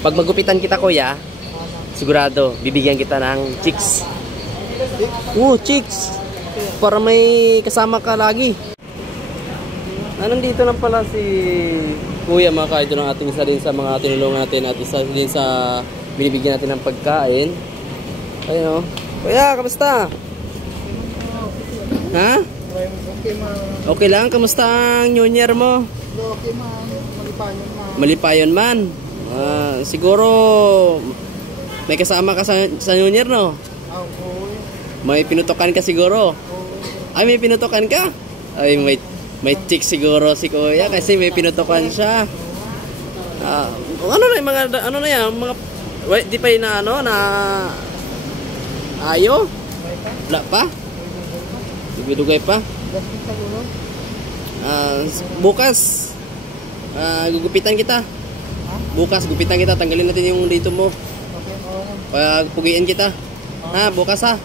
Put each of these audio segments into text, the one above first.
Pag magupitan kita kuya, sigurado bibigyan kita ng chicks. Chicks. Para may kasama ka lagi. Nandito lang pala si kuya mga ka-idol, ng ating isa din sa mga tinulungan natin at isa din sa binibigyan natin ng pagkain. Ayun o. Kuya, kamusta? Ha? Okay lang, kamusta ang New Year mo? Okay man, malipayon man. Siguro may kasama ka sa New Year, no? May pinutukan ka siguro. Ay, may pinutukan ka? Ay, may chick siguro si kuya kasi may pinutukan siya. Ano na yung mga, ano na yan, mga, di pa yun na, ano, na ayo? Wala pa? Dugay pa? Bukas gugupitan kita. Bukas gupitan kita, tanggalin natin yung dito mo. Pugiin kita. Bukas ha.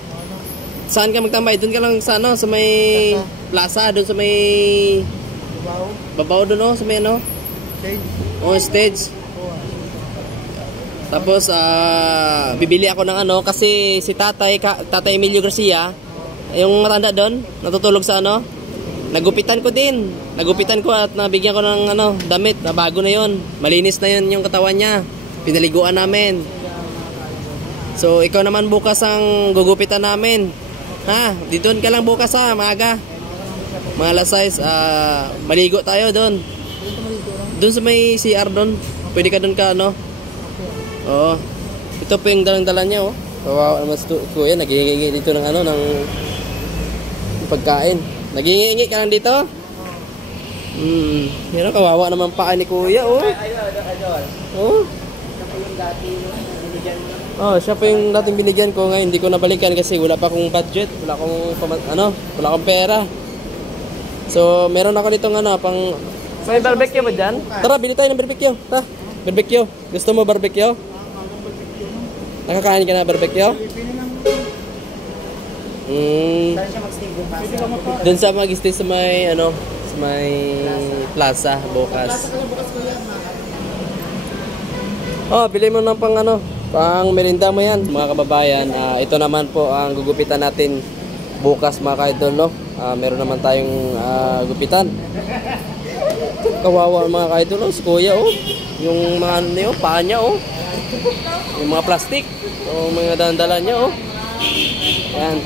Saan ka magtambay? Doon ka lang sa ano, sa may plaza, doon sa may babaw doon, no? Sa may ano? Stage. Tapos bibili ako ng ano kasi si Tatay Emilio Garcia, yung matanda doon, natutulog sa ano. Nagupitan ko din. Nagupitan ko at nabigyan ko ng ano, damit na bago na 'yon. Malinis na 'yon yung katawan niya. Pinaliguan namin. So ikaw naman bukas ang gugupitan namin. Dito ka lang bukas maaga. Mga alas 6, maligo tayo doon. Doon sa may CR doon. Pwede ka doon ka ano. Oo. Ito po yung dalang-dala niya, oh. Kawawa naman si kuya, naghihingi dito ng ano, ng pagkain. Naghihingi ka lang dito? Pero kawawa naman paa ni kuya, oh. Siya pa yung dating binigyan ko. Ngayon hindi ko nabalikan kasi wala pa akong budget, wala akong pera. So, meron ako nitong ano, pang... May barbecue ba dyan? Tara, bili tayo ng barbecue. Barbecue. Gusto mo barbecue? Nakakain ka na barbecue? Doon sa mag-stay sa may ano, sa may plaza bukas. Bili mo ng pang ano, pang merinda mo yan, mga kababayan. Ito naman po ang gugupitan natin bukas, mga ka-idol, no? Meron naman tayong gupitan. Kawawa mga ka-idol, si kuya, oh. Yung mga ano niyo, paa niya, oh. Yung mga plastic, mga dandala niya, oh. Ayan.